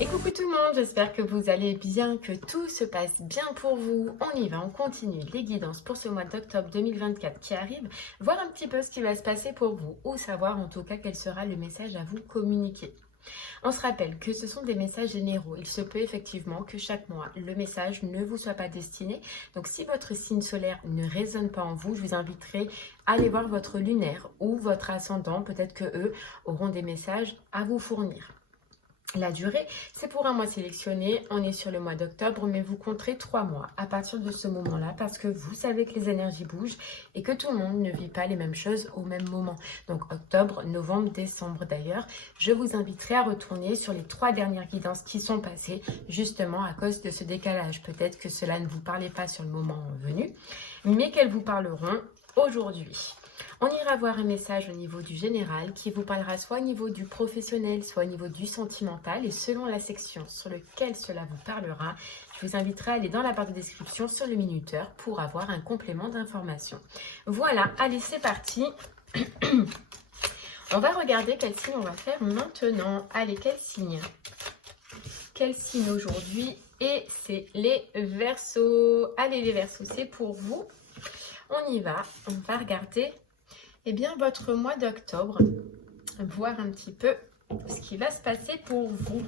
Et coucou tout le monde, j'espère que vous allez bien, que tout se passe bien pour vous. On y va, on continue les guidances pour ce mois d'octobre 2024 qui arrive, voir un petit peu ce qui va se passer pour vous, ou savoir en tout cas quel sera le message à vous communiquer. On se rappelle que ce sont des messages généraux. Il se peut effectivement que chaque mois, le message ne vous soit pas destiné. Donc si votre signe solaire ne résonne pas en vous, je vous inviterai à aller voir votre lunaire ou votre ascendant. Peut-être que eux auront des messages à vous fournir. La durée, c'est pour un mois sélectionné, on est sur le mois d'octobre, mais vous compterez 3 mois à partir de ce moment-là parce que vous savez que les énergies bougent et que tout le monde ne vit pas les mêmes choses au même moment. Donc octobre, novembre, décembre d'ailleurs, je vous inviterai à retourner sur les 3 dernières guidances qui sont passées justement à cause de ce décalage. Peut-être que cela ne vous parlait pas sur le moment venu, mais qu'elles vous parleront aujourd'hui. On ira voir un message au niveau du général qui vous parlera soit au niveau du professionnel, soit au niveau du sentimental. Et selon la section sur laquelle cela vous parlera, je vous inviterai à aller dans la barre de description sur le minuteur pour avoir un complément d'information. Voilà, allez, c'est parti. On va regarder quel signe on va faire maintenant. Allez, quel signe? Quel signe aujourd'hui? Et c'est les Verseaux. Allez, les Verseaux, c'est pour vous. On y va, on va regarder bien votre mois d'octobre, voir un petit peu ce qui va se passer pour vous.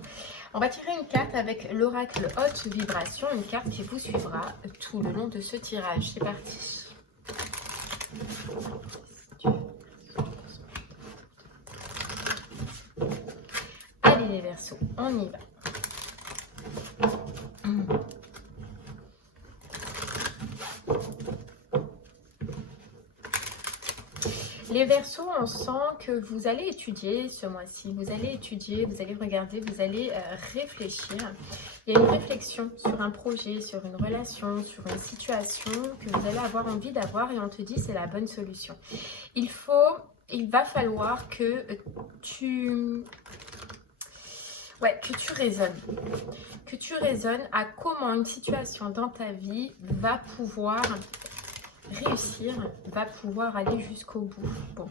On va tirer une carte avec l'oracle haute vibration, une carte qui vous suivra tout le long de ce tirage. C'est parti. Allez les Verseaux, on y va. Les Verseaux, on sent que vous allez étudier ce mois-ci, vous allez étudier, vous allez regarder, vous allez réfléchir. Il y a une réflexion sur un projet, sur une relation, sur une situation que vous allez avoir envie d'avoir et on te dit c'est la bonne solution. Il va falloir que tu raisonnes à comment une situation dans ta vie va pouvoir réussir, va pouvoir aller jusqu'au bout. Bon.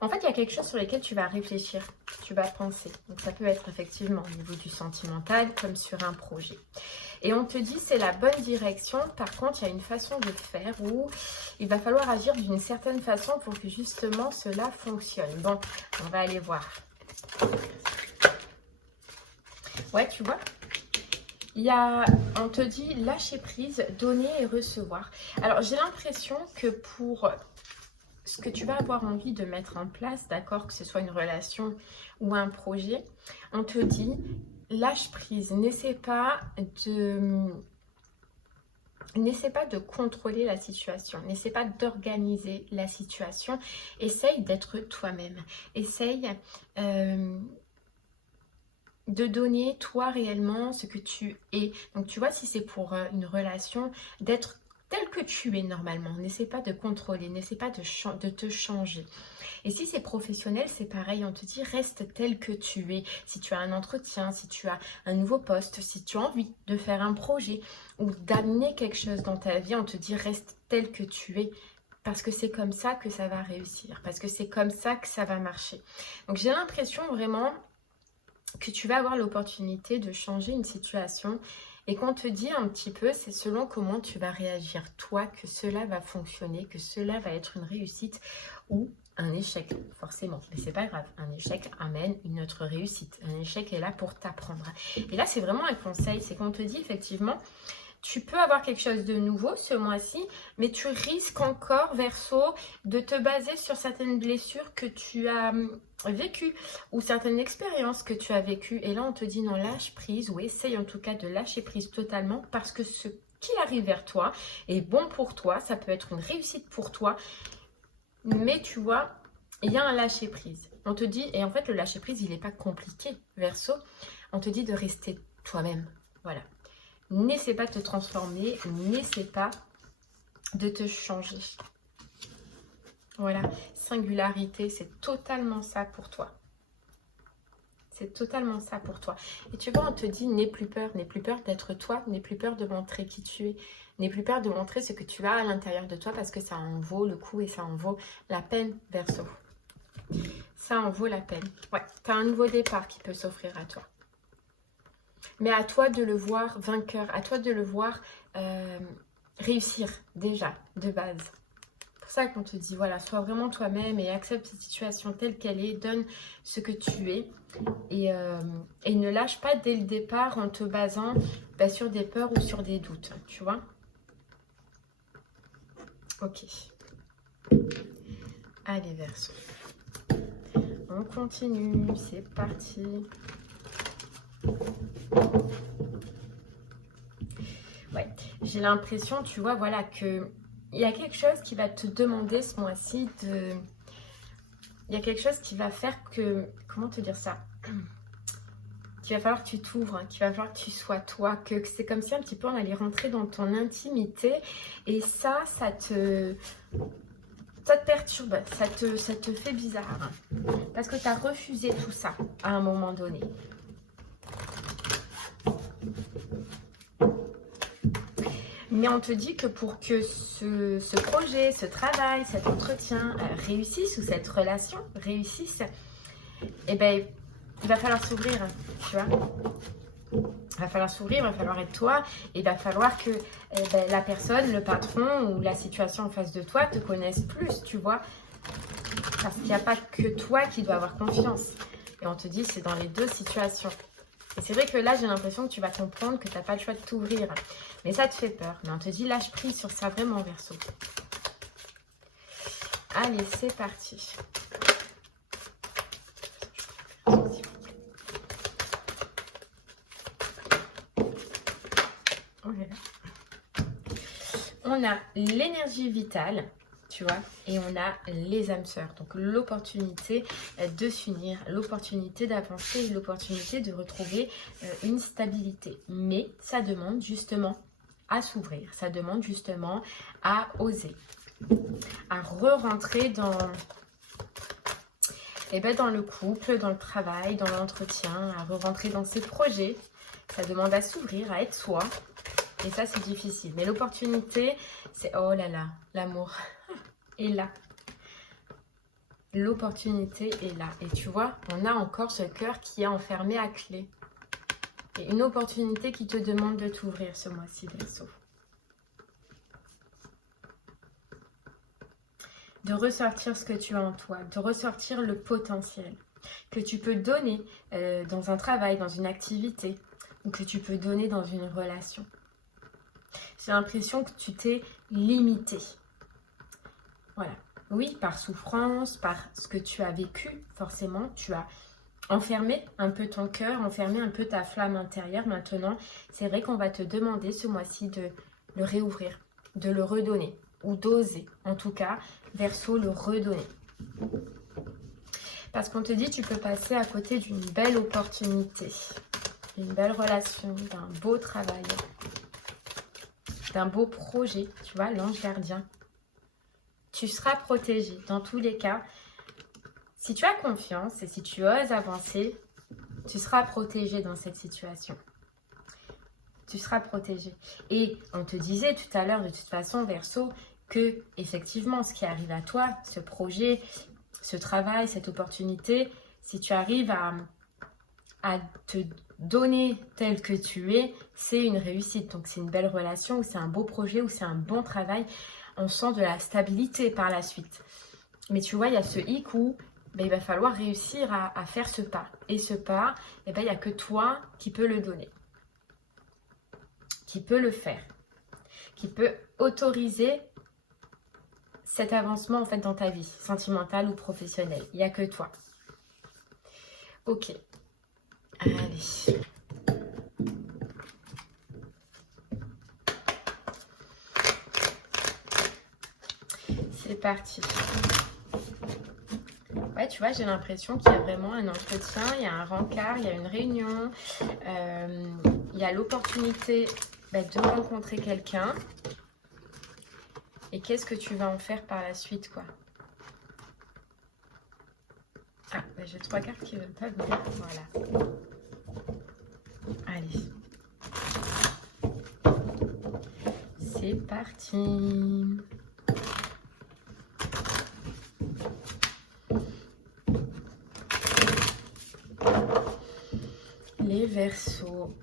En fait, il y a quelque chose sur lequel tu vas réfléchir, tu vas penser. Donc, ça peut être effectivement au niveau du sentimental, comme sur un projet. Et on te dit, c'est la bonne direction. Par contre, il y a une façon de faire où il va falloir agir d'une certaine façon pour que justement cela fonctionne. Bon, on va aller voir. Ouais, tu vois ? On te dit lâcher prise, donner et recevoir. Alors, j'ai l'impression que pour ce que tu vas avoir envie de mettre en place, d'accord, que ce soit une relation ou un projet, on te dit lâche prise. N'essaie pas de contrôler la situation. N'essaie pas d'organiser la situation. Essaye d'être toi-même. Essaye de donner toi réellement ce que tu es. Donc tu vois, si c'est pour une relation, d'être tel que tu es normalement. N'essaie pas de contrôler, n'essaie pas de te changer. Et si c'est professionnel, c'est pareil, on te dit reste tel que tu es. Si tu as un entretien, si tu as un nouveau poste, si tu as envie de faire un projet ou d'amener quelque chose dans ta vie, on te dit reste tel que tu es. Parce que c'est comme ça que ça va réussir, parce que c'est comme ça que ça va marcher. Donc j'ai l'impression vraiment que tu vas avoir l'opportunité de changer une situation et qu'on te dit un petit peu, c'est selon comment tu vas réagir toi que cela va fonctionner, que cela va être une réussite ou un échec, forcément. Mais c'est pas grave, un échec amène une autre réussite. Un échec est là pour t'apprendre. Et là, c'est vraiment un conseil, c'est qu'on te dit effectivement, tu peux avoir quelque chose de nouveau ce mois-ci, mais tu risques encore, Verseau, de te baser sur certaines blessures que tu as vécues ou certaines expériences que tu as vécues. Et là, on te dit non, lâche prise ou essaye en tout cas de lâcher prise totalement parce que ce qui arrive vers toi est bon pour toi. Ça peut être une réussite pour toi. Mais tu vois, il y a un lâcher prise. On te dit, et en fait, le lâcher prise, il n'est pas compliqué, Verseau. On te dit de rester toi-même. Voilà. N'essaie pas de te transformer, n'essaie pas de te changer. Voilà, singularité, c'est totalement ça pour toi. C'est totalement ça pour toi. Et tu vois, on te dit, n'aie plus peur d'être toi, n'aie plus peur de montrer qui tu es, n'aie plus peur de montrer ce que tu as à l'intérieur de toi parce que ça en vaut le coup et ça en vaut la peine, Verseau. Ça en vaut la peine. Ouais, tu as un nouveau départ qui peut s'offrir à toi. Mais à toi de le voir vainqueur, à toi de le voir réussir déjà, de base. C'est pour ça qu'on te dit, voilà, sois vraiment toi-même et accepte cette situation telle qu'elle est, donne ce que tu es. Et ne lâche pas dès le départ en te basant sur des peurs ou sur des doutes, tu vois. Ok. Allez, Verseau. On continue, c'est parti. Ouais, j'ai l'impression, tu vois, voilà, que il y a quelque chose qui va te demander ce mois-ci de... Il y a quelque chose qui va faire que... Comment te dire ça? Qu'il va falloir que tu t'ouvres, hein, qu'il va falloir que tu sois toi, que c'est comme si un petit peu on allait rentrer dans ton intimité. Et ça te perturbe, ça te fait bizarre. Parce que tu as refusé tout ça à un moment donné. Mais on te dit que pour que ce projet, ce travail, cet entretien réussisse, ou cette relation réussisse, eh ben, il va falloir s'ouvrir, tu vois. Il va falloir s'ouvrir, il va falloir être toi, et il va falloir que la personne, le patron ou la situation en face de toi te connaisse plus, tu vois. Parce qu'il n'y a pas que toi qui dois avoir confiance. Et on te dit, c'est dans les deux situations. Et c'est vrai que là, j'ai l'impression que tu vas comprendre que tu n'as pas le choix de t'ouvrir. Mais ça te fait peur. Mais on te dit, lâche prise sur ça vraiment, Verseau. Allez, c'est parti. On a l'énergie vitale, tu vois, et on a les âmes sœurs. Donc l'opportunité de s'unir, l'opportunité d'avancer, l'opportunité de retrouver une stabilité. Mais ça demande justement à s'ouvrir, ça demande justement à oser, à re-rentrer dans le couple, dans le travail, dans l'entretien, à re-rentrer dans ses projets. Ça demande à s'ouvrir, à être soi. Et ça, c'est difficile. Mais l'opportunité, c'est... Oh là là, l'amour est là. L'opportunité est là. Et tu vois, on a encore ce cœur qui est enfermé à clé. Et une opportunité qui te demande de t'ouvrir ce mois-ci, Verseau. De ressortir ce que tu as en toi, de ressortir le potentiel que tu peux donner dans un travail, dans une activité, ou que tu peux donner dans une relation. J'ai l'impression que tu t'es limité. Voilà. Oui, par souffrance, par ce que tu as vécu, forcément, tu as enfermé un peu ton cœur, enfermé un peu ta flamme intérieure. Maintenant, c'est vrai qu'on va te demander ce mois-ci de le réouvrir, de le redonner, ou d'oser, en tout cas, Verseau, le redonner. Parce qu'on te dit, tu peux passer à côté d'une belle opportunité, d'une belle relation, d'un beau travail, d'un beau projet, tu vois, l'ange gardien. Tu seras protégé. Dans tous les cas, si tu as confiance et si tu oses avancer, tu seras protégé dans cette situation. Tu seras protégé. Et on te disait tout à l'heure, de toute façon, Verseau, que effectivement, ce qui arrive à toi, ce projet, ce travail, cette opportunité, si tu arrives à te donner tel que tu es, c'est une réussite. Donc c'est une belle relation, ou c'est un beau projet, ou c'est un bon travail. On sent de la stabilité par la suite. Mais tu vois, il y a ce hic où il va falloir réussir à faire ce pas. Et ce pas, il n'y a que toi qui peux le donner. Qui peut le faire. Qui peut autoriser cet avancement en fait dans ta vie, sentimentale ou professionnelle. Il n'y a que toi. Ok. Allez. C'est parti. Ouais, tu vois, j'ai l'impression qu'il y a vraiment un entretien, il y a un rencard, il y a une réunion, il y a l'opportunité de rencontrer quelqu'un. Et qu'est-ce que tu vas en faire par la suite, quoi? Ah, j'ai 3 cartes qui ne veulent pas venir. Voilà. Allez. C'est parti. les Verseaux.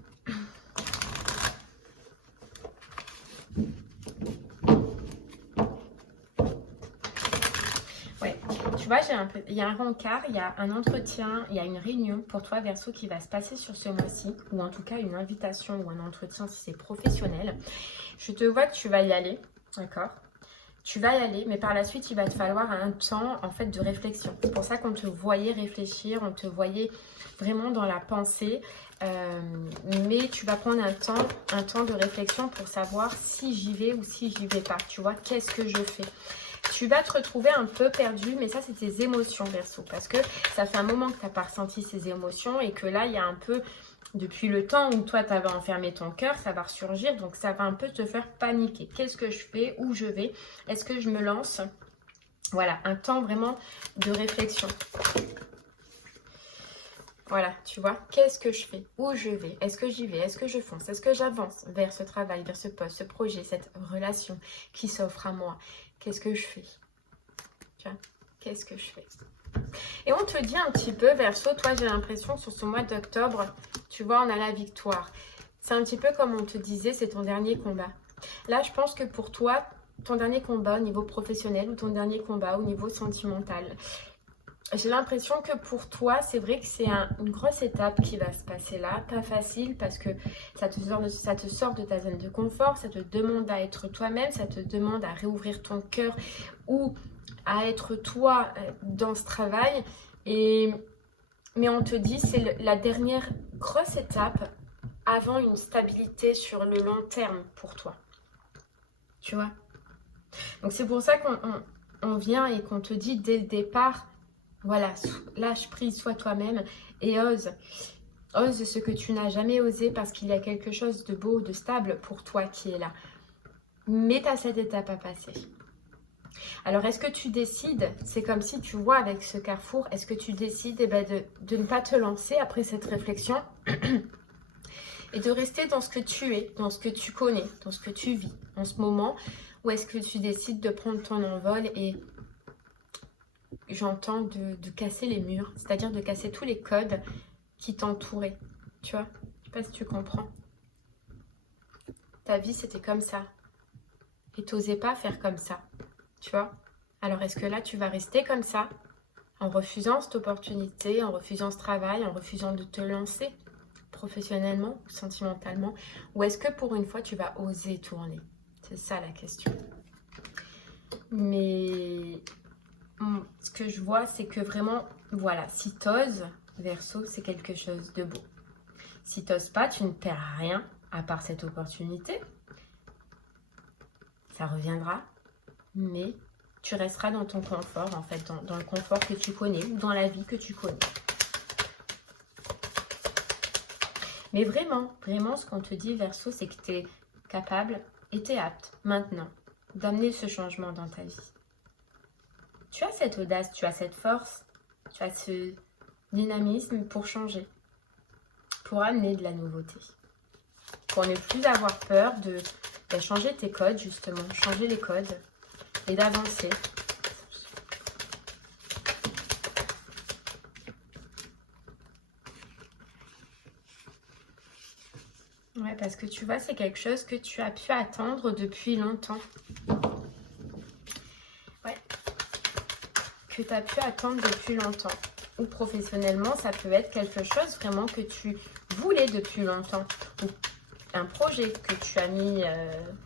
Ouais, tu vois, il y a un rencard, il y a un entretien, il y a une réunion pour toi, Verseau, qui va se passer sur ce mois-ci, ou en tout cas une invitation ou un entretien si c'est professionnel. Je te vois que tu vas y aller, d'accord? Tu vas y aller, mais par la suite, il va te falloir un temps en fait de réflexion. C'est pour ça qu'on te voyait réfléchir, on te voyait vraiment dans la pensée. Mais tu vas prendre un temps de réflexion pour savoir si j'y vais ou si j'y vais pas. Tu vois, qu'est-ce que je fais? Tu vas te retrouver un peu perdu, mais ça, c'est tes émotions, Verseau. Parce que ça fait un moment que tu n'as pas ressenti ces émotions et que là, il y a un peu... Depuis le temps où toi, tu avais enfermé ton cœur, ça va ressurgir. Donc, ça va un peu te faire paniquer. Qu'est-ce que je fais? Où je vais? Est-ce que je me lance? Voilà, un temps vraiment de réflexion. Voilà, tu vois, qu'est-ce que je fais? Où je vais? Est-ce que j'y vais? Est-ce que je fonce? Est-ce que j'avance vers ce travail, vers ce poste, ce projet, cette relation qui s'offre à moi? Qu'est-ce que je fais? Tu vois, qu'est-ce que je fais? Et on te dit un petit peu, Verseau, toi j'ai l'impression que sur ce mois d'octobre, tu vois, on a la victoire. C'est un petit peu comme on te disait, c'est ton dernier combat. Là, je pense que pour toi, ton dernier combat au niveau professionnel ou ton dernier combat au niveau sentimental, j'ai l'impression que pour toi, c'est vrai que c'est une grosse étape qui va se passer là. Pas facile parce que ça te sort de ta zone de confort, ça te demande à être toi-même, ça te demande à réouvrir ton cœur ou à être toi dans ce travail. Mais on te dit, c'est la dernière grosse étape avant une stabilité sur le long terme pour toi. Tu vois? Donc c'est pour ça qu'on vient et qu'on te dit dès le départ, voilà, lâche prise, sois toi-même et ose. Ose ce que tu n'as jamais osé parce qu'il y a quelque chose de beau, de stable pour toi qui est là. Mais tu as cette étape à passer. Alors, est-ce que tu décides, c'est comme si tu vois avec ce carrefour, est-ce que tu décides de ne pas te lancer après cette réflexion et de rester dans ce que tu es, dans ce que tu connais, dans ce que tu vis en ce moment, ou est-ce que tu décides de prendre ton envol et j'entends de casser les murs, c'est-à-dire de casser tous les codes qui t'entouraient, tu vois? Je sais pas si tu comprends. Ta vie, c'était comme ça. Et t'osais pas faire comme ça. Tu vois? Alors, est-ce que là, tu vas rester comme ça, en refusant cette opportunité, en refusant ce travail, en refusant de te lancer professionnellement ou sentimentalement? Ou est-ce que pour une fois, tu vas oser tourner? C'est ça la question. Mais ce que je vois, c'est que vraiment, voilà, si t'oses, Verseau, c'est quelque chose de beau. Si t'oses pas, tu ne perds rien à part cette opportunité. Ça reviendra. Mais tu resteras dans ton confort, en fait, dans le confort que tu connais ou dans la vie que tu connais. Mais vraiment, vraiment, ce qu'on te dit, Verseau, c'est que tu es capable et tu es apte, maintenant, d'amener ce changement dans ta vie. Tu as cette audace, tu as cette force, tu as ce dynamisme pour changer, pour amener de la nouveauté. Pour ne plus avoir peur de changer tes codes, justement, changer les codes. Et d'avancer. Ouais, parce que tu vois, c'est quelque chose que tu as pu attendre depuis longtemps. Ouais. Que tu as pu attendre depuis longtemps. Ou professionnellement, ça peut être quelque chose vraiment que tu voulais depuis longtemps. Ou un projet que tu as mis,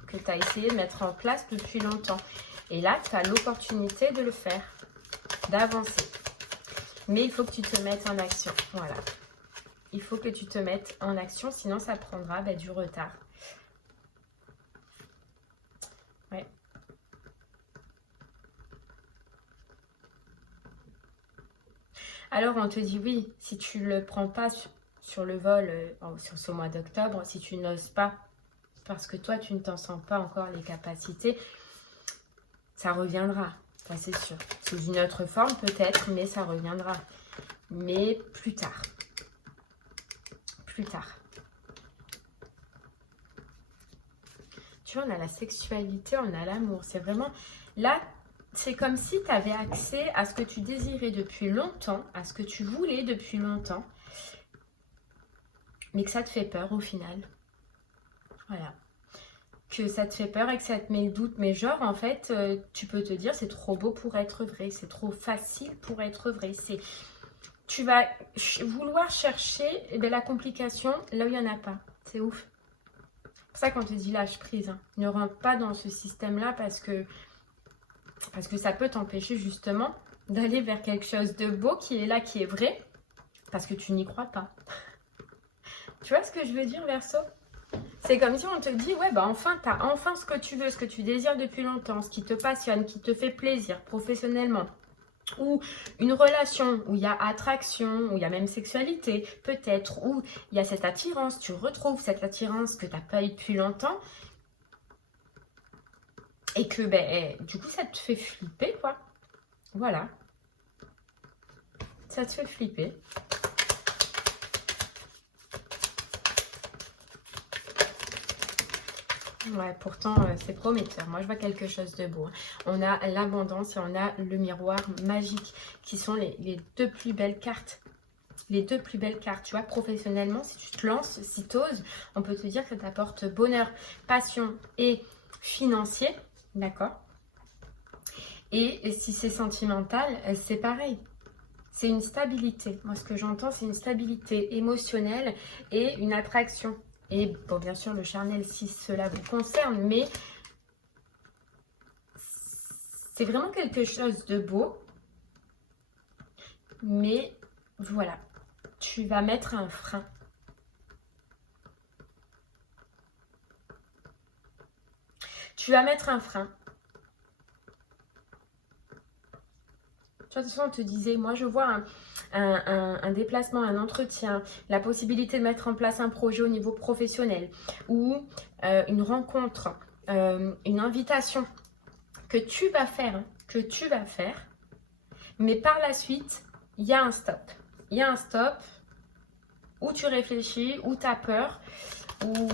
que tu as essayé de mettre en place depuis longtemps. Et là, tu as l'opportunité de le faire, d'avancer. Mais il faut que tu te mettes en action. Voilà. Il faut que tu te mettes en action, sinon ça prendra du retard. Ouais. Alors, on te dit oui, si tu ne le prends pas sur le vol, sur ce mois d'octobre, si tu n'oses pas, parce que toi, tu ne t'en sens pas encore les capacités, ça reviendra, ça c'est sûr. Sous une autre forme peut-être, mais ça reviendra. Mais plus tard. Plus tard. Tu vois, on a la sexualité, on a l'amour. C'est vraiment... Là, c'est comme si tu avais accès à ce que tu désirais depuis longtemps, à ce que tu voulais depuis longtemps. mais que ça te fait peur au final. Voilà. Que ça te fait peur et que ça te met le doute. Mais genre, en fait, tu peux te dire, c'est trop beau pour être vrai. C'est trop facile pour être vrai. Tu vas vouloir chercher la complication là où il n'y en a pas. C'est ouf. C'est pour ça qu'on te dit lâche prise. Hein. Ne rentre pas dans ce système-là parce que ça peut t'empêcher justement d'aller vers quelque chose de beau qui est là, qui est vrai, parce que tu n'y crois pas. Tu vois ce que je veux dire, Verseau? C'est comme si on te dit, ouais, bah enfin, tu as enfin ce que tu veux, ce que tu désires depuis longtemps, ce qui te passionne, qui te fait plaisir professionnellement. Ou une relation où il y a attraction, où il y a même sexualité, peut-être, où il y a cette attirance, tu retrouves cette attirance que tu n'as pas eu depuis longtemps. Et que, ben, du coup, ça te fait flipper, quoi. Voilà. Ça te fait flipper. Ouais, pourtant, c'est prometteur. Moi, je vois quelque chose de beau. Hein. On a l'abondance et on a le miroir magique, qui sont les deux plus belles cartes. Les deux plus belles cartes. Tu vois, professionnellement, si tu te lances, si tu oses, on peut te dire que ça t'apporte bonheur, passion et financier. D'accord? Et si c'est sentimental, c'est pareil. C'est une stabilité. Moi, ce que j'entends, c'est une stabilité émotionnelle et une attraction. Et bon, bien sûr, le charnel, si cela vous concerne, mais c'est vraiment quelque chose de beau. Mais voilà, tu vas mettre un frein. Tu vas mettre un frein. De toute façon, on te disait, moi je vois un déplacement, un entretien, la possibilité de mettre en place un projet au niveau professionnel ou une rencontre, une invitation que tu vas faire, mais par la suite, il y a un stop. Il y a un stop où tu réfléchis, où tu as peur, où...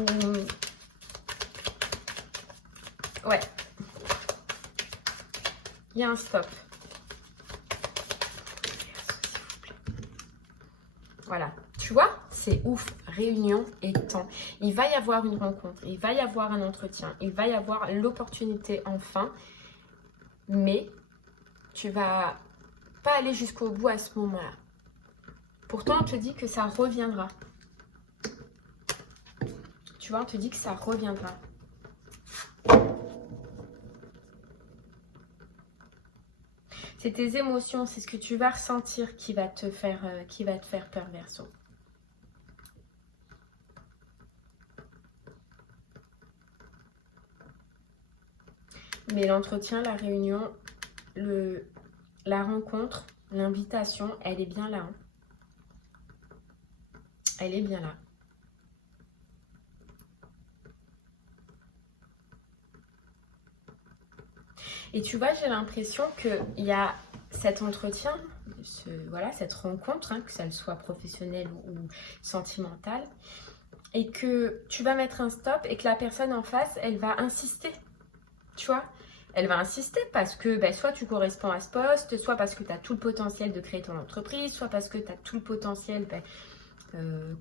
Ouais. Il y a un stop. Voilà, tu vois, c'est ouf, réunion et temps. Il va y avoir une rencontre, il va y avoir un entretien, il va y avoir l'opportunité enfin, mais tu vas pas aller jusqu'au bout à ce moment-là. Pourtant, on te dit que ça reviendra. Tu vois, on te dit que ça reviendra. C'est tes émotions, c'est ce que tu vas ressentir qui va te faire peur, Verseau. Mais l'entretien, la réunion, la rencontre, l'invitation, elle est bien là. Hein. Elle est bien là. Et tu vois, j'ai l'impression qu'il y a cet entretien, voilà, cette rencontre, hein, que ça soit professionnelle ou sentimentale, et que tu vas mettre un stop et que la personne en face, elle va insister, tu vois. Elle va insister parce que soit tu corresponds à ce poste, soit parce que tu as tout le potentiel de créer ton entreprise, soit parce que tu as tout le potentiel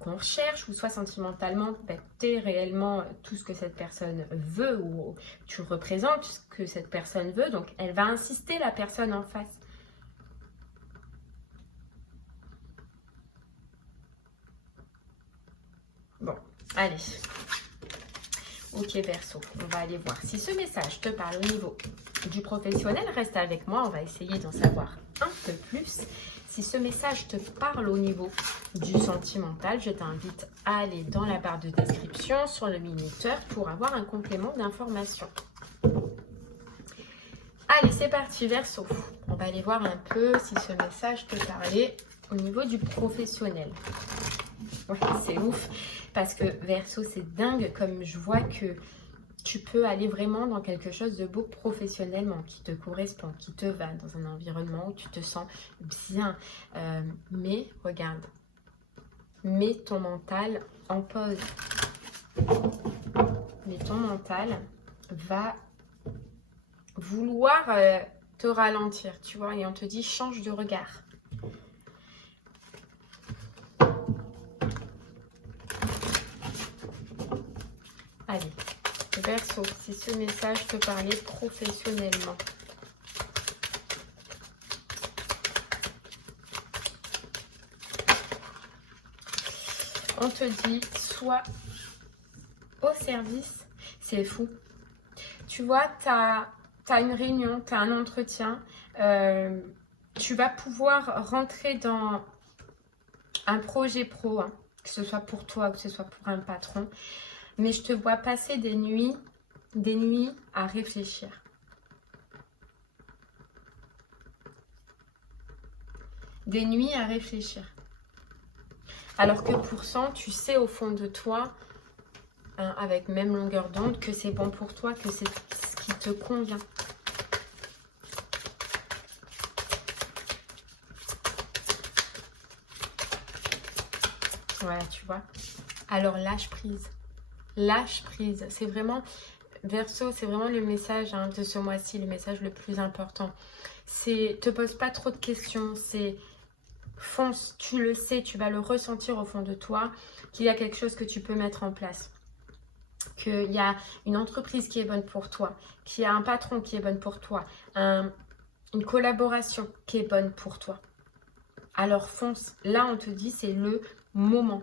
qu'on recherche, ou soit sentimentalement, tu es réellement tout ce que cette personne veut, ou tu représentes ce que cette personne veut, donc elle va insister, la personne en face. Bon, allez. Ok, Verseau, on va aller voir si ce message te parle au niveau du professionnel. Reste avec moi, on va essayer d'en savoir un peu plus. Si ce message te parle au niveau du sentimental, je t'invite à aller dans la barre de description sur le minuteur pour avoir un complément d'information. Allez, c'est parti, Verseau. On va aller voir un peu si ce message te parlait au niveau du professionnel. Ouais, c'est ouf. Parce que Verseau, c'est dingue comme je vois que tu peux aller vraiment dans quelque chose de beau professionnellement, qui te correspond, qui te va, dans un environnement où tu te sens bien. Mais regarde, mets ton mental en pause. Mais ton mental va vouloir te ralentir, tu vois, et on te dit change de regard. Allez, Verseau, si ce message te parlait professionnellement. On te dit, sois au service. C'est fou. Tu vois, tu as une réunion, tu as un entretien. Tu vas pouvoir rentrer dans un projet pro, hein, que ce soit pour toi ou que ce soit pour un patron. Mais je te vois passer des nuits à réfléchir. Des nuits à réfléchir. Alors que pourtant, tu sais au fond de toi, hein, avec même longueur d'onde, que c'est bon pour toi, que c'est ce qui te convient. Voilà, tu vois. Alors, lâche prise. Lâche prise. C'est vraiment, Verseau, c'est vraiment le message, hein, de ce mois-ci, le message le plus important. C'est, te pose pas trop de questions, c'est fonce, tu le sais, tu vas le ressentir au fond de toi, qu'il y a quelque chose que tu peux mettre en place. Qu'il y a une entreprise qui est bonne pour toi, qu'il y a un patron qui est bon pour toi, une collaboration qui est bonne pour toi. Alors fonce. Là, on te dit, c'est le moment.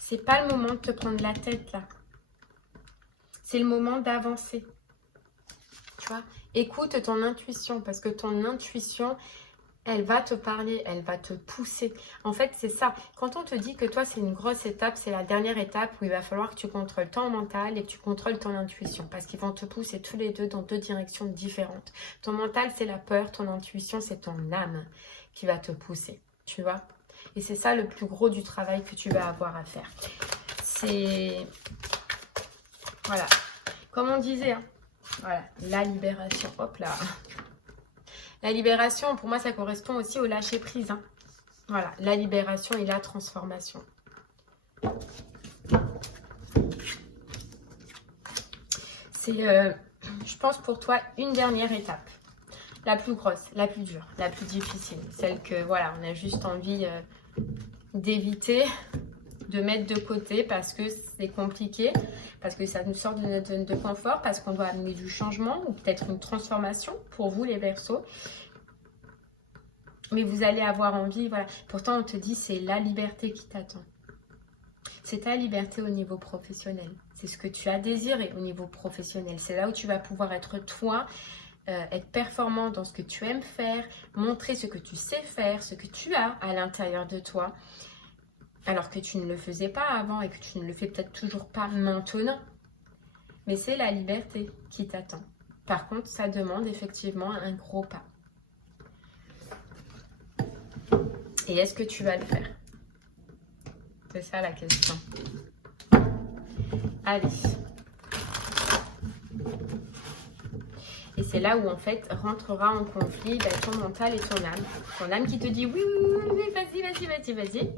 C'est pas le moment de te prendre la tête, là. C'est le moment d'avancer. Tu vois, écoute ton intuition, parce que ton intuition, elle va te parler, elle va te pousser. En fait, c'est ça. Quand on te dit que toi, c'est une grosse étape, c'est la dernière étape où il va falloir que tu contrôles ton mental et que tu contrôles ton intuition. Parce qu'ils vont te pousser tous les deux dans deux directions différentes. Ton mental, c'est la peur. Ton intuition, c'est ton âme qui va te pousser. Tu vois? Et c'est ça le plus gros du travail que tu vas avoir à faire. C'est... Voilà. Comme on disait, hein. Voilà, la libération. Hop là. La libération, pour moi, ça correspond aussi au lâcher-prise. Hein. Voilà, la libération et la transformation. C'est, je pense, pour toi, une dernière étape. La plus grosse, la plus dure, la plus difficile. Celle que, voilà, on a juste envie d'éviter, de mettre de côté parce que c'est compliqué, parce que ça nous sort de notre zone de confort, parce qu'on doit amener du changement ou peut-être une transformation pour vous les Verseaux. Mais vous allez avoir envie, voilà. Pourtant, on te dit, c'est la liberté qui t'attend. C'est ta liberté au niveau professionnel. C'est ce que tu as désiré au niveau professionnel. C'est là où tu vas pouvoir être toi, être performant dans ce que tu aimes faire, montrer ce que tu sais faire, ce que tu as à l'intérieur de toi. Alors que tu ne le faisais pas avant et que tu ne le fais peut-être toujours pas maintenant. Mais c'est la liberté qui t'attend. Par contre, ça demande effectivement un gros pas. Et est-ce que tu vas le faire? C'est ça la question. Allez. Et c'est là où en fait rentrera en conflit ton mental et ton âme. Ton âme qui te dit oui, oui, oui, oui, vas-y.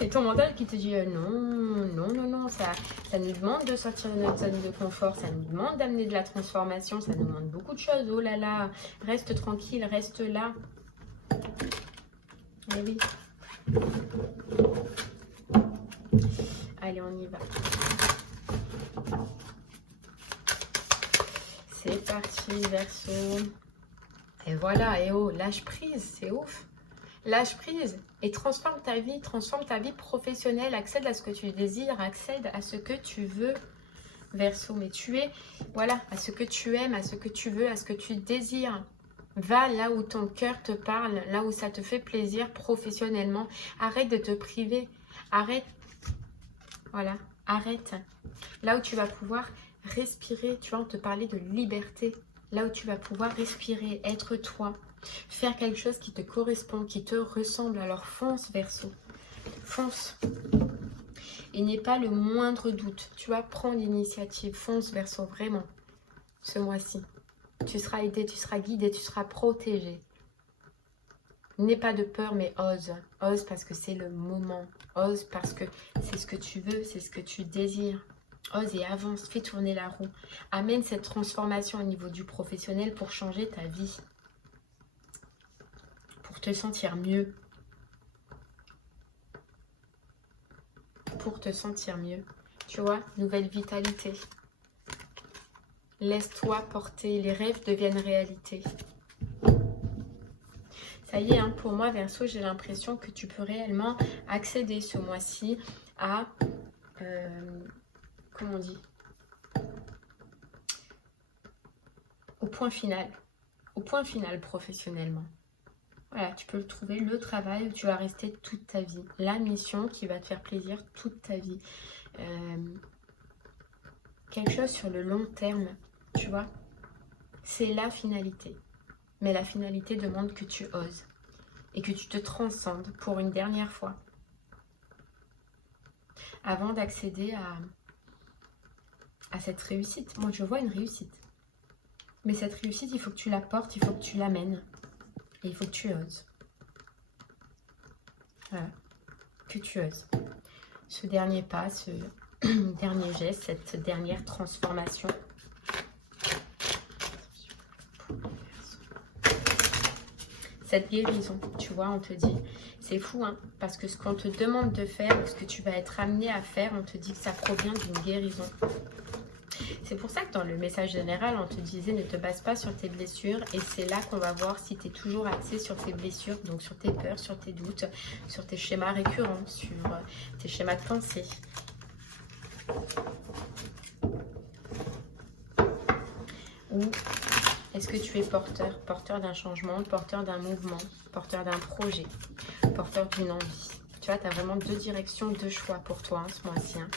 Et ton mental qui te dit non, ça nous demande de sortir de notre zone de confort, ça nous demande d'amener de la transformation, ça nous demande beaucoup de choses. Oh là là, reste tranquille, reste là. Eh oui. Allez, on y va. C'est parti, Verseau. Et voilà, et oh, lâche prise, c'est ouf. Lâche prise et transforme ta vie professionnelle, accède à ce que tu désires, accède à ce que tu veux, Verseau. Mais tu es, voilà, à ce que tu aimes, à ce que tu veux, à ce que tu désires. Va là où ton cœur te parle, là où ça te fait plaisir professionnellement. Arrête de te priver. Arrête. Voilà, arrête. Là où tu vas pouvoir respirer, tu vas te parler de liberté. Là où tu vas pouvoir respirer, être toi. Faire quelque chose qui te correspond, qui te ressemble. Alors fonce, Verseau. Fonce. Il n'y a pas le moindre doute. Tu vas prendre l'initiative. Fonce, Verseau, vraiment. Ce mois-ci. Tu seras aidé, tu seras guidé, tu seras protégé. N'aie pas de peur, mais ose. Ose parce que c'est le moment. Ose parce que c'est ce que tu veux, c'est ce que tu désires. Ose et avance, fais tourner la roue. Amène cette transformation au niveau du professionnel pour changer ta vie. Pour te sentir mieux. Pour te sentir mieux. Tu vois, nouvelle vitalité. Laisse-toi porter, les rêves deviennent réalité. Ça y est, hein, pour moi, Verseau, j'ai l'impression que tu peux réellement accéder ce mois-ci à, comment on dit, au point final professionnellement. Voilà, tu peux trouver le travail où tu vas rester toute ta vie, la mission qui va te faire plaisir toute ta vie. Quelque chose sur le long terme, tu vois, c'est la finalité. Mais la finalité demande que tu oses et que tu te transcendes pour une dernière fois avant d'accéder à cette réussite. Moi, je vois une réussite. Mais cette réussite, il faut que tu la portes, il faut que tu l'amènes. Et il faut que tu oses. Voilà. Que tu oses. Ce dernier pas, ce dernier geste, cette dernière transformation. Cette guérison, tu vois, on te dit, c'est fou, hein, parce que ce qu'on te demande de faire, ce que tu vas être amené à faire, on te dit que ça provient d'une guérison. C'est pour ça que dans le message général, on te disait ne te base pas sur tes blessures, et c'est là qu'on va voir si tu es toujours axé sur tes blessures, donc sur tes peurs, sur tes doutes, sur tes schémas récurrents, sur tes schémas de pensée. Ou est-ce que tu es porteur d'un changement, porteur d'un mouvement, porteur d'un projet, porteur d'une envie? Tu vois, tu as vraiment deux directions, deux choix pour toi hein, ce mois-ci. Hein.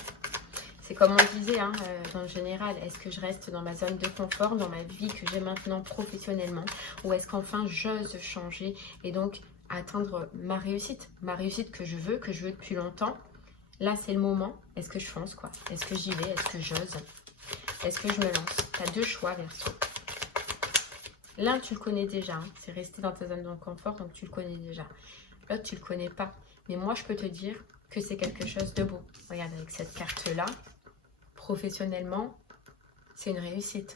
C'est comme on disait hein, dans le général, est-ce que je reste dans ma zone de confort, dans ma vie que j'ai maintenant professionnellement, ou est-ce qu'enfin j'ose changer et donc atteindre ma réussite que je veux depuis longtemps? Là, c'est le moment. Est-ce que je fonce quoi? Est-ce que j'y vais? Est-ce que j'ose? Est-ce que je me lance? Tu as deux choix, Verseau. L'un, tu le connais déjà. Hein. C'est rester dans ta zone de confort, donc tu le connais déjà. L'autre, tu le connais pas. Mais moi, je peux te dire que c'est quelque chose de beau. Regarde, avec cette carte-là, professionnellement, c'est une réussite.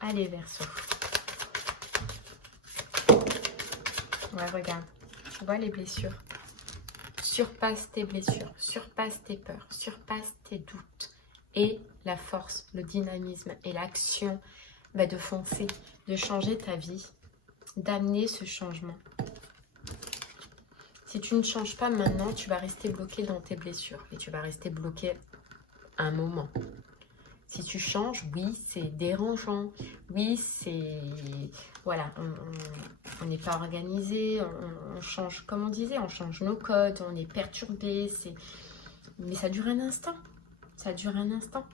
Allez, Verseau. Ouais, regarde. Tu vois les blessures. Surpasse tes blessures, surpasse tes peurs, surpasse tes doutes. Et la force, le dynamisme et l'action de foncer, de changer ta vie, d'amener ce changement. Si tu ne changes pas maintenant, tu vas rester bloqué dans tes blessures. Et tu vas rester bloqué un moment. Si tu changes, oui, c'est dérangeant. Oui, c'est... Voilà, on n'est pas organisé, on change, comme on disait, on change nos codes, on est perturbé. Mais ça dure un instant. Ça dure un instant.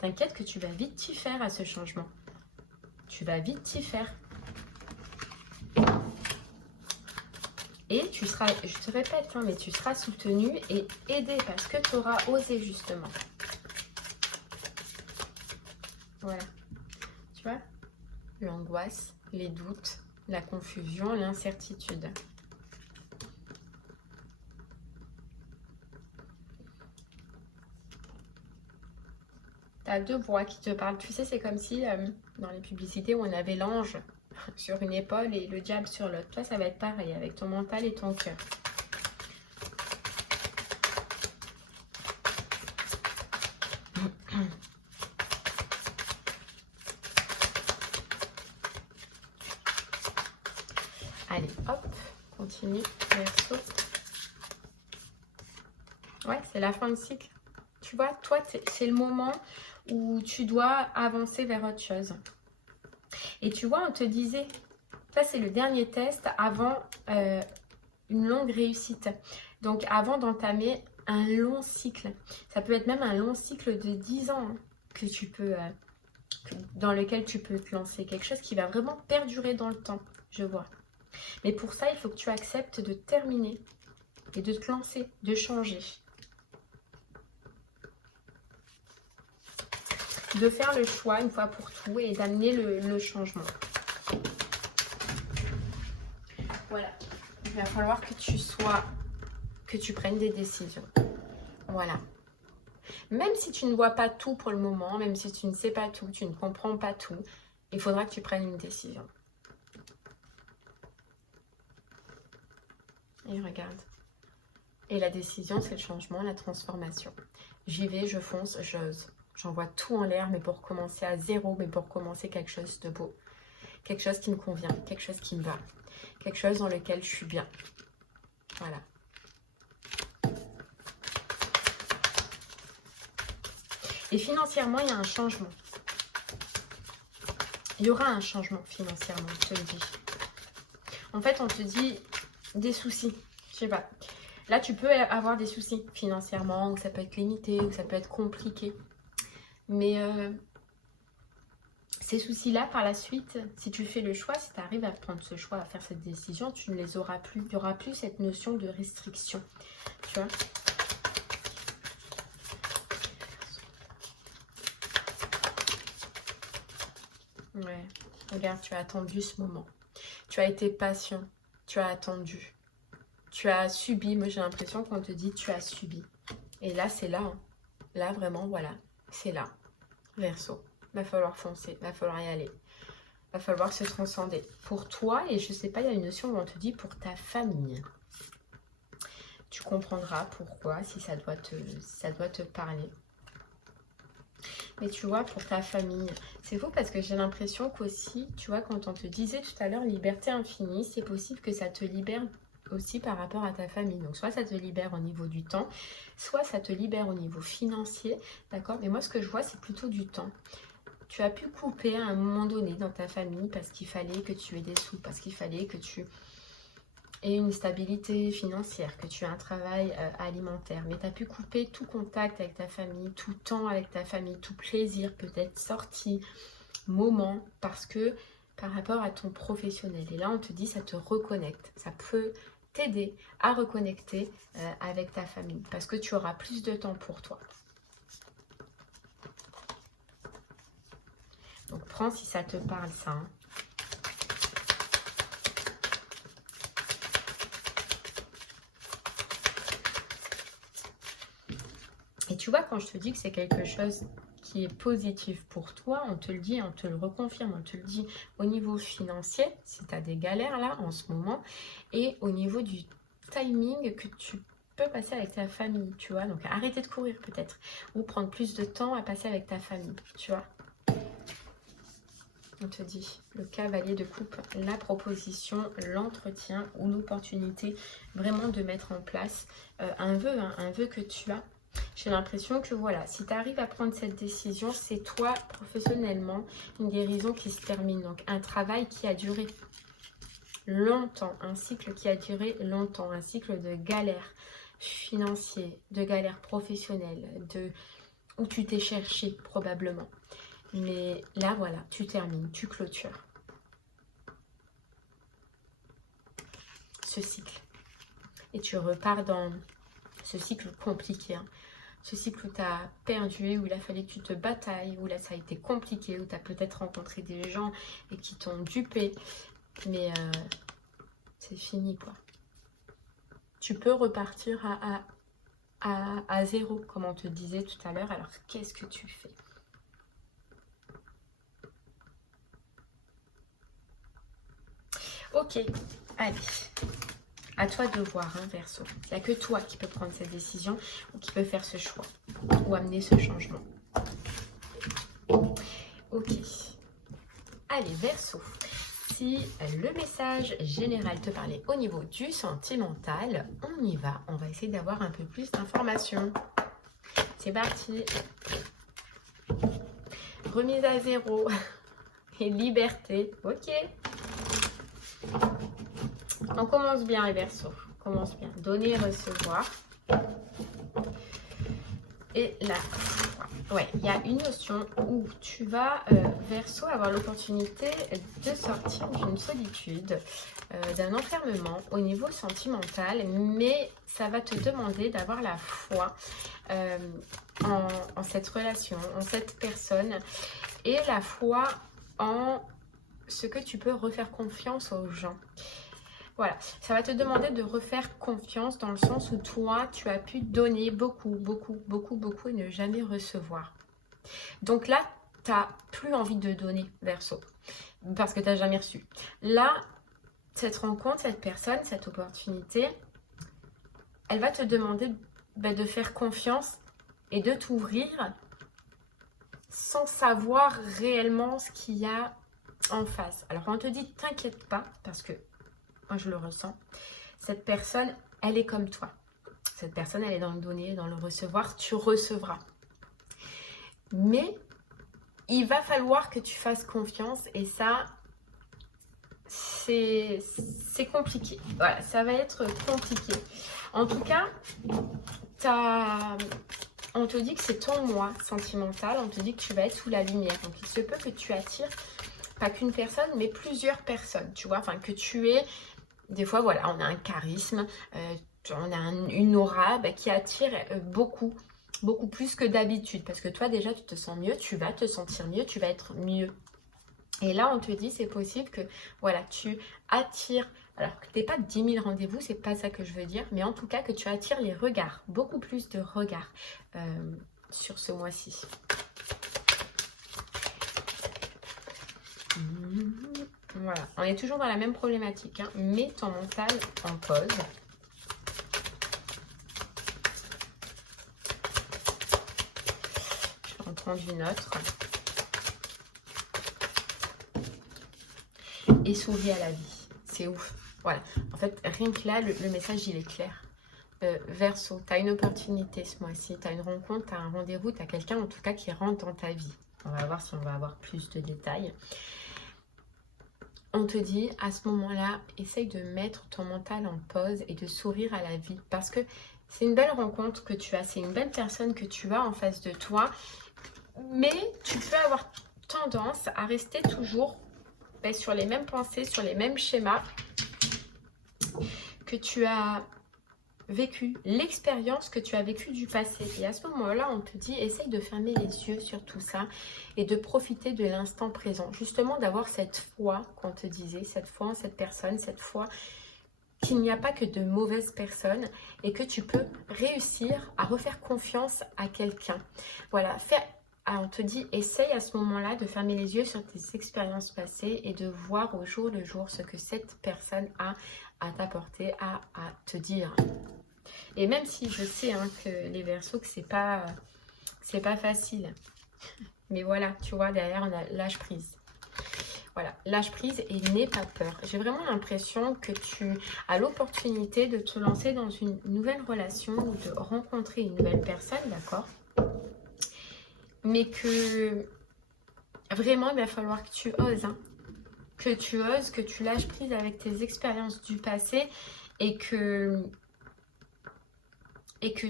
T'inquiète que tu vas vite t'y faire à ce changement. Tu vas vite t'y faire. Et tu seras, je te répète, hein, mais tu seras soutenu et aidé parce que tu auras osé justement. Voilà. Tu vois? L'angoisse, les doutes, la confusion, l'incertitude. Tu as deux voix qui te parlent. Tu sais, c'est comme si dans les publicités où on avait l'ange sur une épaule et le diable sur l'autre. Toi, ça va être pareil avec ton mental et ton cœur. Allez, hop, continue, Verseau. Ouais, c'est la fin de cycle. Tu vois, toi, c'est le moment où tu dois avancer vers autre chose. Et tu vois, on te disait, ça c'est le dernier test avant une longue réussite. Donc, avant d'entamer un long cycle. Ça peut être même un long cycle de 10 ans hein, que tu peux, dans lequel tu peux te lancer. Quelque chose qui va vraiment perdurer dans le temps, je vois. Mais pour ça, il faut que tu acceptes de terminer et de te lancer, de changer. De faire le choix une fois pour tout et d'amener le changement. Voilà. Il va falloir que tu prennes des décisions. Voilà. Même si tu ne vois pas tout pour le moment, même si tu ne sais pas tout, tu ne comprends pas tout, il faudra que tu prennes une décision. Et regarde. Et la décision, c'est le changement, la transformation. J'y vais, je fonce, j'ose. J'envoie tout en l'air, mais pour commencer à zéro, mais pour commencer quelque chose de beau. Quelque chose qui me convient, quelque chose qui me va. Quelque chose dans lequel je suis bien. Voilà. Et financièrement, il y a un changement. Il y aura un changement financièrement, je te le dis. En fait, on te dit des soucis. Je sais pas. Là, tu peux avoir des soucis financièrement, ou ça peut être limité, ou ça peut être compliqué. Mais ces soucis-là, par la suite, si tu fais le choix, si tu arrives à prendre ce choix, à faire cette décision, tu ne les auras plus. Il n'y aura plus cette notion de restriction. Tu vois ? Ouais. Regarde, tu as attendu ce moment. Tu as été patient. Tu as attendu. Tu as subi. Moi, j'ai l'impression qu'on te dit tu as subi. Et là, c'est là. Hein. Là, vraiment, voilà. C'est là. Verseau. Va falloir foncer. Va falloir y aller. Va falloir se transcender. Pour toi, et je sais pas, il y a une notion où on te dit pour ta famille. Tu comprendras pourquoi, si ça doit te parler. Mais tu vois, pour ta famille, c'est faux parce que j'ai l'impression qu'aussi, tu vois, quand on te disait tout à l'heure liberté infinie, c'est possible que ça te libère aussi par rapport à ta famille. Donc, soit ça te libère au niveau du temps, soit ça te libère au niveau financier, d'accord? Mais moi, ce que je vois, c'est plutôt du temps. Tu as pu couper à un moment donné dans ta famille parce qu'il fallait que tu aies des sous, parce qu'il fallait que tu aies une stabilité financière, que tu aies un travail alimentaire. Mais tu as pu couper tout contact avec ta famille, tout temps avec ta famille, tout plaisir, peut-être sortie, moment, parce que par rapport à ton professionnel. Et là, on te dit, ça te reconnecte. Ça peut t'aider à reconnecter avec ta famille parce que tu auras plus de temps pour toi. Donc, prends si ça te parle, ça. Hein. Et tu vois, quand je te dis que c'est quelque chose qui est positif pour toi, on te le dit, on te le reconfirme, on te le dit au niveau financier, si tu as des galères là en ce moment, et au niveau du timing que tu peux passer avec ta famille, tu vois. Donc, arrêter de courir peut-être, ou prendre plus de temps à passer avec ta famille, tu vois. On te dit, le cavalier de coupe, la proposition, l'entretien ou l'opportunité vraiment de mettre en place un vœu que tu as. J'ai l'impression que voilà, si tu arrives à prendre cette décision, c'est toi professionnellement une guérison qui se termine. Donc un travail qui a duré longtemps, un cycle qui a duré longtemps, un cycle de galères financières, de galères professionnelles, où tu t'es cherché probablement. Mais là, voilà, tu termines, tu clôtures ce cycle. Et tu repars dans ce cycle compliqué. Hein. Ce cycle où tu as perdu, où il a fallu que tu te batailles, où là, ça a été compliqué, où tu as peut-être rencontré des gens et qui t'ont dupé. Mais c'est fini, quoi. Tu peux repartir à zéro, comme on te disait tout à l'heure. Alors, qu'est-ce que tu fais ? Ok, allez, à toi de voir, hein, Verseau. Il n'y a que toi qui peux prendre cette décision ou qui peut faire ce choix ou amener ce changement. Ok, allez, Verseau. Si le message général te parlait au niveau du sentimental, on y va. On va essayer d'avoir un peu plus d'informations. C'est parti. Remise à zéro et liberté. Ok. On commence bien les Verseaux, on commence bien. Donner et recevoir. Et là, ouais, il y a une notion où tu vas, Verseau, avoir l'opportunité de sortir d'une solitude, d'un enfermement au niveau sentimental, mais ça va te demander d'avoir la foi en cette relation, en cette personne, et la foi en ce que tu peux refaire confiance aux gens. Voilà, ça va te demander de refaire confiance dans le sens où toi, tu as pu donner beaucoup, beaucoup, beaucoup, beaucoup et ne jamais recevoir. Donc là, tu n'as plus envie de donner, Verseau, parce que tu n'as jamais reçu. Là, cette rencontre, cette personne, cette opportunité, elle va te demander de faire confiance et de t'ouvrir sans savoir réellement ce qu'il y a en face. Alors on te dit t'inquiète pas, parce que moi je le ressens, cette personne elle est comme toi, cette personne elle est dans le donner, dans le recevoir, tu recevras, mais il va falloir que tu fasses confiance, et ça c'est compliqué. Voilà, ça va être compliqué. En tout cas, on te dit que c'est ton moi sentimental, on te dit que tu vas être sous la lumière. Donc il se peut que tu attires pas qu'une personne, mais plusieurs personnes, tu vois. Enfin, que tu es, des fois, voilà, on a un charisme, on a une aura qui attire beaucoup plus que d'habitude. Parce que toi, déjà, tu te sens mieux, tu vas te sentir mieux, tu vas être mieux. Et là, on te dit, c'est possible que, voilà, tu attires, alors que tu n'es pas 10 000 rendez-vous, c'est pas ça que je veux dire, mais en tout cas, que tu attires les regards, beaucoup plus de regards sur ce mois-ci. Voilà, on est toujours dans la même problématique, hein. Mets ton mental en pause. Je vais en prendre une autre. Et souris à la vie. C'est ouf. Voilà. En fait, rien que là, le message, il est clair. Verseau, tu as une opportunité ce mois-ci. Tu as une rencontre, tu as un rendez-vous, tu as quelqu'un en tout cas qui rentre dans ta vie. On va voir si on va avoir plus de détails. On te dit, à ce moment-là, essaye de mettre ton mental en pause et de sourire à la vie. Parce que c'est une belle rencontre que tu as. C'est une belle personne que tu as en face de toi. Mais tu peux avoir tendance à rester toujours sur les mêmes pensées, sur les mêmes schémas que tu as vécu, l'expérience que tu as vécue du passé. Et à ce moment-là, on te dit, essaye de fermer les yeux sur tout ça et de profiter de l'instant présent. Justement, d'avoir cette foi qu'on te disait, cette foi en cette personne, cette foi qu'il n'y a pas que de mauvaises personnes et que tu peux réussir à refaire confiance à quelqu'un. Voilà, alors on te dit, essaye à ce moment-là de fermer les yeux sur tes expériences passées et de voir au jour le jour ce que cette personne a à t'apporter, à te dire. Et même si je sais que les Verseaux, que c'est pas facile. Mais voilà, tu vois, derrière, on a lâche prise. Voilà, lâche prise et n'aie pas peur. J'ai vraiment l'impression que tu as l'opportunité de te lancer dans une nouvelle relation ou de rencontrer une nouvelle personne, d'accord ? Mais que vraiment, il va falloir que tu oses. Que tu oses, que tu lâches prise avec tes expériences du passé et que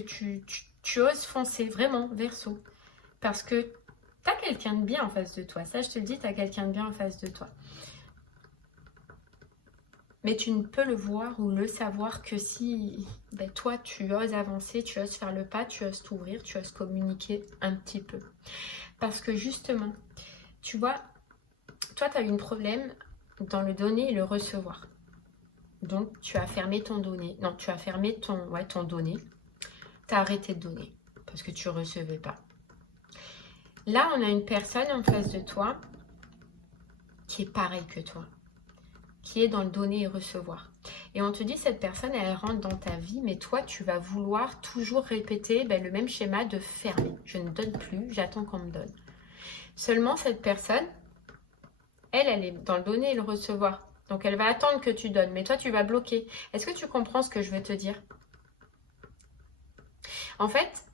tu oses foncer vraiment, Verseau. Parce que tu as quelqu'un de bien en face de toi. Ça, je te le dis, tu as quelqu'un de bien en face de toi. Mais tu ne peux le voir ou le savoir que si toi, tu oses avancer, tu oses faire le pas, tu oses t'ouvrir, tu oses communiquer un petit peu. Parce que justement, tu vois, toi, tu as eu un problème dans le donner et le recevoir. Donc, tu as fermé ton donner. Non, tu as fermé ton donner. Tu as arrêté de donner parce que tu ne recevais pas. Là, on a une personne en face de toi qui est pareille que toi, qui est dans le donner et recevoir. Et on te dit, cette personne, elle rentre dans ta vie, mais toi, tu vas vouloir toujours répéter le même schéma de fermer. Je ne donne plus, j'attends qu'on me donne. Seulement, cette personne, elle est dans le donner et le recevoir. Donc, elle va attendre que tu donnes, mais toi, tu vas bloquer. Est-ce que tu comprends ce que je veux te dire? En fait,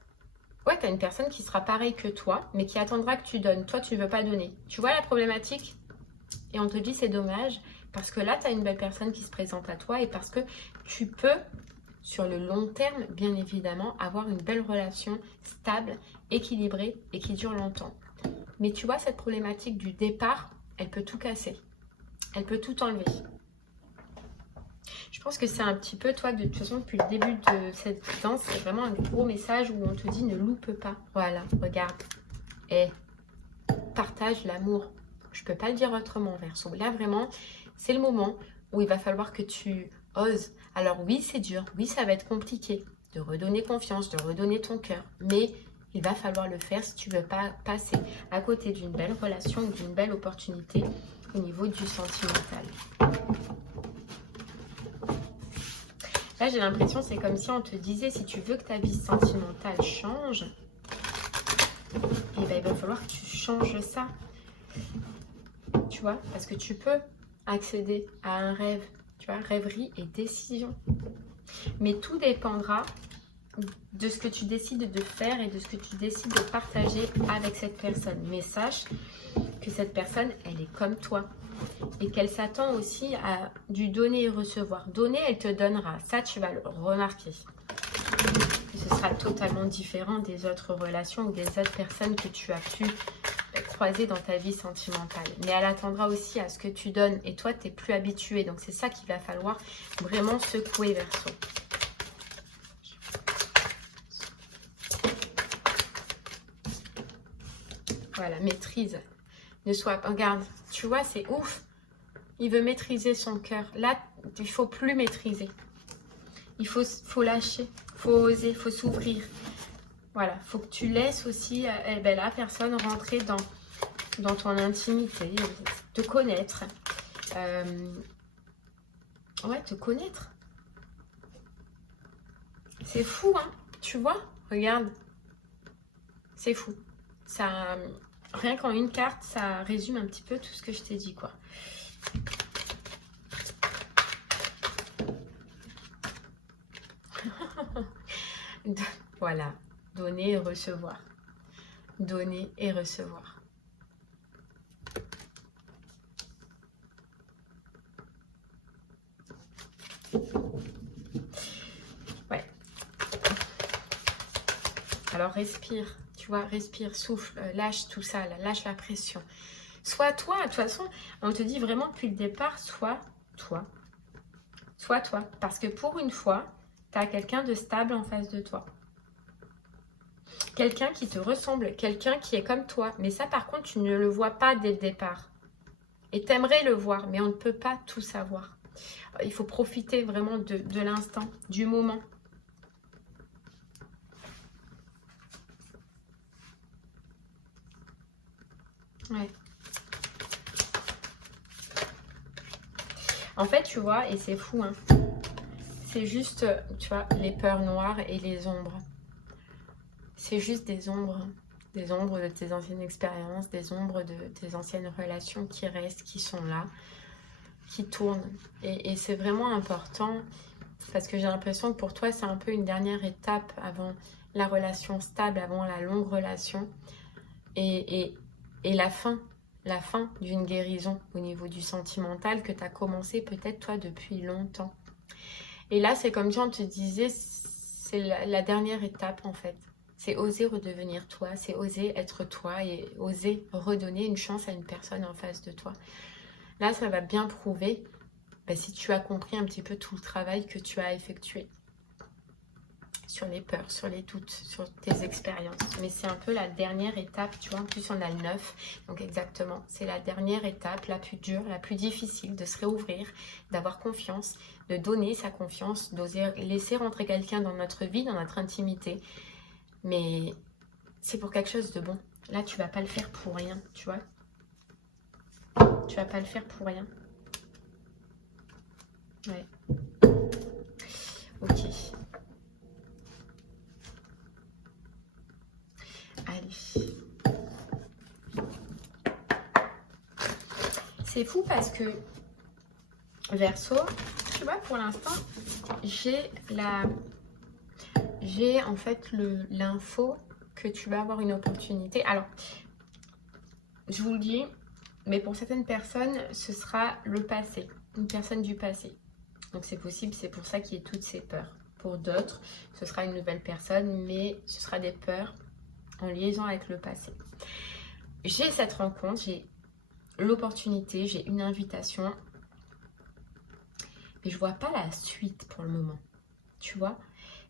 ouais, tu as une personne qui sera pareille que toi, mais qui attendra que tu donnes. Toi, tu ne veux pas donner. Tu vois la problématique? Et on te dit, c'est dommage, parce que là, tu as une belle personne qui se présente à toi et parce que tu peux, sur le long terme, bien évidemment, avoir une belle relation stable, équilibrée et qui dure longtemps. Mais tu vois, cette problématique du départ, elle peut tout casser. Elle peut tout enlever. Je pense que c'est un petit peu, toi, de toute façon, depuis le début de cette danse, c'est vraiment un gros message où on te dit ne loupe pas. Voilà, regarde. Et partage l'amour. Je ne peux pas le dire autrement, Verseau. Là, vraiment, c'est le moment où il va falloir que tu oses. Alors oui, c'est dur. Oui, ça va être compliqué de redonner confiance, de redonner ton cœur. Mais il va falloir le faire si tu ne veux pas passer à côté d'une belle relation ou d'une belle opportunité au niveau du sentimental. Là, j'ai l'impression, c'est comme si on te disait, si tu veux que ta vie sentimentale change, eh ben, il va falloir que tu changes ça. Tu vois, parce que tu peux accéder à un rêve, tu vois, rêverie et décision. Mais tout dépendra de ce que tu décides de faire et de ce que tu décides de partager avec cette personne. Mais sache que cette personne, elle est comme toi. Et qu'elle s'attend aussi à du donner et recevoir. Donner, elle te donnera. Ça, tu vas le remarquer. Ce sera totalement différent des autres relations ou des autres personnes que tu as pu croiser dans ta vie sentimentale. Mais elle attendra aussi à ce que tu donnes. Et toi, tu n'es plus habitué. Donc, c'est ça qu'il va falloir vraiment secouer, Verseau. Voilà, maîtrise. Ne sois pas... Regarde, tu vois, c'est ouf. Il veut maîtriser son cœur. Là, il ne faut plus maîtriser. Il faut lâcher, il faut oser, il faut s'ouvrir. Voilà, il faut que tu laisses aussi la personne rentrer dans ton intimité, te connaître. Ouais, te connaître. C'est fou, hein? Tu vois? Regarde. C'est fou. Ça, rien qu'en une carte, ça résume un petit peu tout ce que je t'ai dit, quoi. Voilà. Donner et recevoir. Donner et recevoir. Ouais. Alors respire, tu vois, respire, souffle, lâche tout ça, là, lâche la pression. Sois toi, de toute façon, on te dit vraiment depuis le départ, sois toi. Sois toi, parce que pour une fois, tu as quelqu'un de stable en face de toi. Quelqu'un qui te ressemble, quelqu'un qui est comme toi. Mais ça, par contre, tu ne le vois pas dès le départ. Et tu aimerais le voir, mais on ne peut pas tout savoir. Il faut profiter vraiment de l'instant, du moment. Ouais. En fait, tu vois, et c'est fou, hein, c'est juste, tu vois, les peurs noires et les ombres. C'est juste des ombres de tes anciennes expériences, des ombres de tes anciennes relations qui restent, qui sont là, qui tournent. Et c'est vraiment important, parce que j'ai l'impression que pour toi, c'est un peu une dernière étape avant la relation stable, avant la longue relation, et la fin d'une guérison au niveau du sentimental que tu as commencé peut-être toi depuis longtemps. Et là, c'est comme si on te disait, c'est la dernière étape en fait. C'est oser redevenir toi, c'est oser être toi et oser redonner une chance à une personne en face de toi. Là, ça va bien prouver si tu as compris un petit peu tout le travail que tu as effectué sur les peurs, sur les doutes, sur tes expériences. Mais c'est un peu la dernière étape, tu vois. En plus, on a le 9. Donc exactement, c'est la dernière étape, la plus dure, la plus difficile, de se réouvrir, d'avoir confiance, de donner sa confiance, d'oser laisser rentrer quelqu'un dans notre vie, dans notre intimité. Mais c'est pour quelque chose de bon. Là, tu vas pas le faire pour rien, tu vois. Tu vas pas le faire pour rien. Ouais. Ok. Allez. C'est fou parce que Verseau, tu vois, pour l'instant, j'ai en fait l'info que tu vas avoir une opportunité. Alors, je vous le dis, mais pour certaines personnes, ce sera le passé, une personne du passé. Donc c'est possible, c'est pour ça qu'il y ait toutes ces peurs. Pour d'autres, ce sera une nouvelle personne, mais ce sera des peurs en liaison avec le passé. J'ai cette rencontre, j'ai l'opportunité, j'ai une invitation, mais je vois pas la suite pour le moment. Tu vois,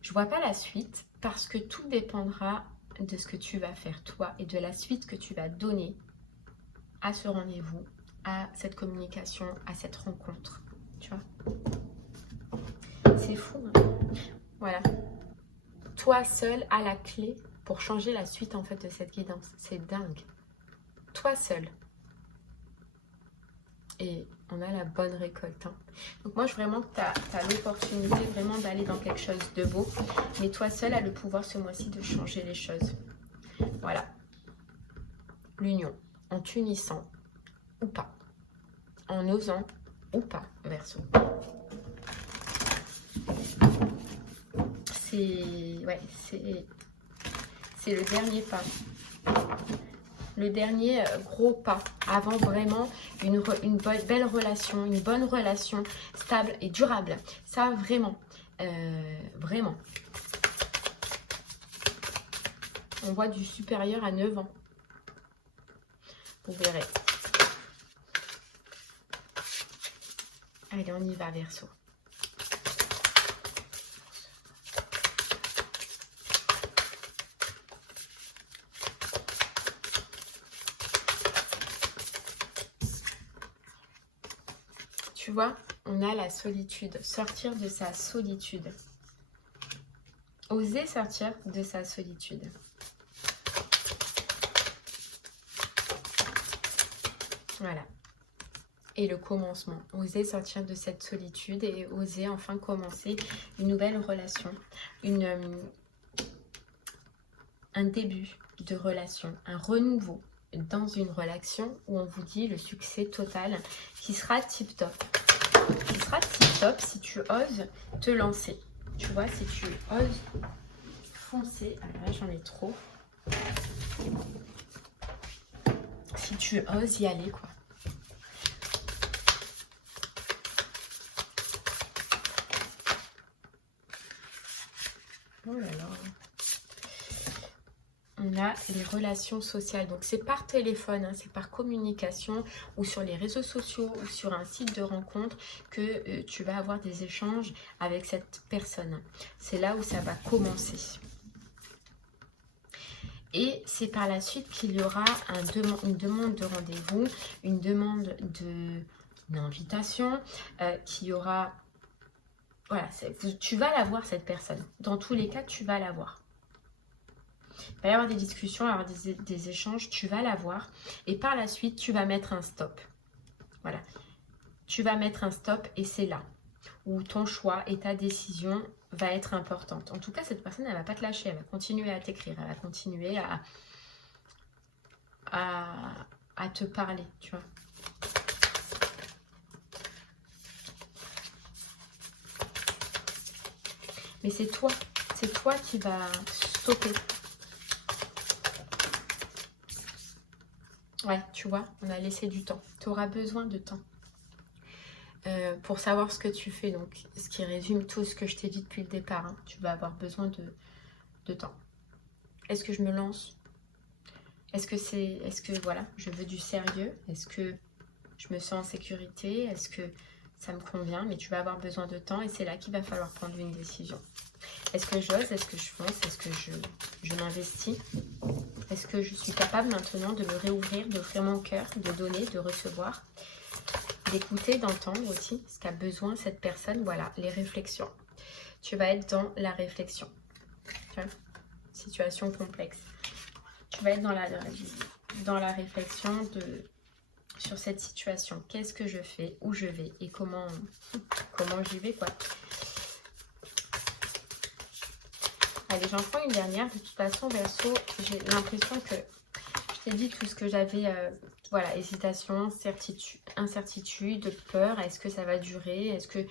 je vois pas la suite parce que tout dépendra de ce que tu vas faire toi et de la suite que tu vas donner à ce rendez-vous, à cette communication, à cette rencontre. Tu vois, c'est fou, hein. Voilà. Toi seul as la clé pour changer la suite en fait de cette guidance. C'est dingue. Toi seul. Et on a la bonne récolte. Hein. Donc moi, je vraiment que tu as l'opportunité vraiment d'aller dans quelque chose de beau. Mais toi seul a le pouvoir ce mois-ci de changer les choses. Voilà. L'union. En t'unissant ou pas. En osant ou pas, Verseau. C'est le dernier pas. Le dernier gros pas avant vraiment une belle relation, une bonne relation stable et durable. Ça, vraiment, vraiment. On voit du supérieur à 9 ans. Vous verrez. Allez, on y va, Verseau. Tu vois, on a la solitude. Sortir de sa solitude. Oser sortir de sa solitude. Voilà. Et le commencement. Oser sortir de cette solitude et oser enfin commencer une nouvelle relation. Un début de relation. Un renouveau dans une relation où on vous dit le succès total qui sera tip top. Qui sera tip top si tu oses te lancer. Tu vois, si tu oses foncer. Alors là, j'en ai trop. Si tu oses y aller, quoi. Oh là là. On a les relations sociales. Donc, c'est par téléphone, hein, c'est par communication ou sur les réseaux sociaux ou sur un site de rencontre que tu vas avoir des échanges avec cette personne. C'est là où ça va commencer. Et c'est par la suite qu'il y aura une demande de rendez-vous, une demande d'une invitation, qu'il y aura... Voilà, tu vas la voir, cette personne. Dans tous les cas, tu vas la voir. Il va y avoir des discussions, il va y avoir des échanges, tu vas la voir. Et par la suite, tu vas mettre un stop. Voilà. Tu vas mettre un stop et c'est là où ton choix et ta décision va être importante. En tout cas, cette personne, elle ne va pas te lâcher. Elle va continuer à t'écrire. Elle va continuer à te parler, tu vois. Mais c'est toi qui vas stopper. Ouais, tu vois, on a laissé du temps. Tu auras besoin de temps pour savoir ce que tu fais. Donc, ce qui résume tout ce que je t'ai dit depuis le départ. Hein. Tu vas avoir besoin de temps. Est-ce que je me lance? Est-ce que voilà, je veux du sérieux? Est-ce que je me sens en sécurité? Est-ce que ça me convient? Mais tu vas avoir besoin de temps et c'est là qu'il va falloir prendre une décision. Est-ce que j'ose? Est-ce que je fonce? Est-ce que je m'investis? Est-ce que je suis capable maintenant de me réouvrir, d'offrir mon cœur, de donner, de recevoir, d'écouter, d'entendre aussi ce qu'a besoin cette personne? Voilà, les réflexions. Tu vas être dans la réflexion. Tu vois, situation complexe. Tu vas être dans la réflexion sur cette situation. Qu'est-ce que je fais? Où je vais? Et comment j'y vais, quoi. Allez, j'en prends une dernière. De toute façon, Verseau, j'ai l'impression que je t'ai dit tout ce que j'avais. Voilà, hésitation, incertitude, peur. Est-ce que ça va durer? Est-ce que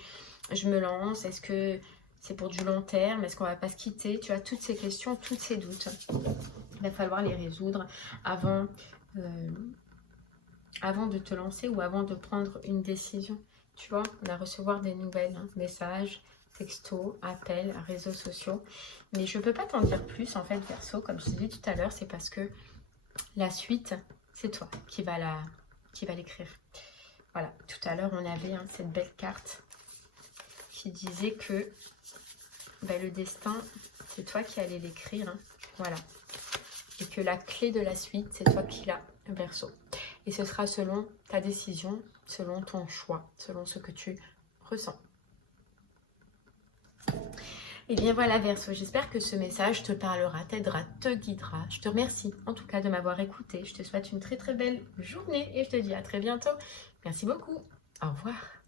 je me lance? Est-ce que c'est pour du long terme? Est-ce qu'on va pas se quitter? Tu as toutes ces questions, tous ces doutes. Il va falloir les résoudre avant de te lancer ou avant de prendre une décision. Tu vois, on va recevoir des nouvelles, hein, messages, textos, appels, réseaux sociaux. Mais je ne peux pas t'en dire plus, en fait, Verseau, comme je te dis tout à l'heure, c'est parce que la suite, c'est toi qui va l'écrire. Voilà, tout à l'heure, on avait cette belle carte qui disait que le destin, c'est toi qui allais l'écrire. Hein, voilà. Et que la clé de la suite, c'est toi qui l'as, Verseau. Et ce sera selon ta décision, selon ton choix, selon ce que tu ressens. Et bien voilà, Verseau, j'espère que ce message te parlera, t'aidera, te guidera. Je te remercie en tout cas de m'avoir écouté. Je te souhaite une très très belle journée et je te dis à très bientôt. Merci beaucoup. Au revoir.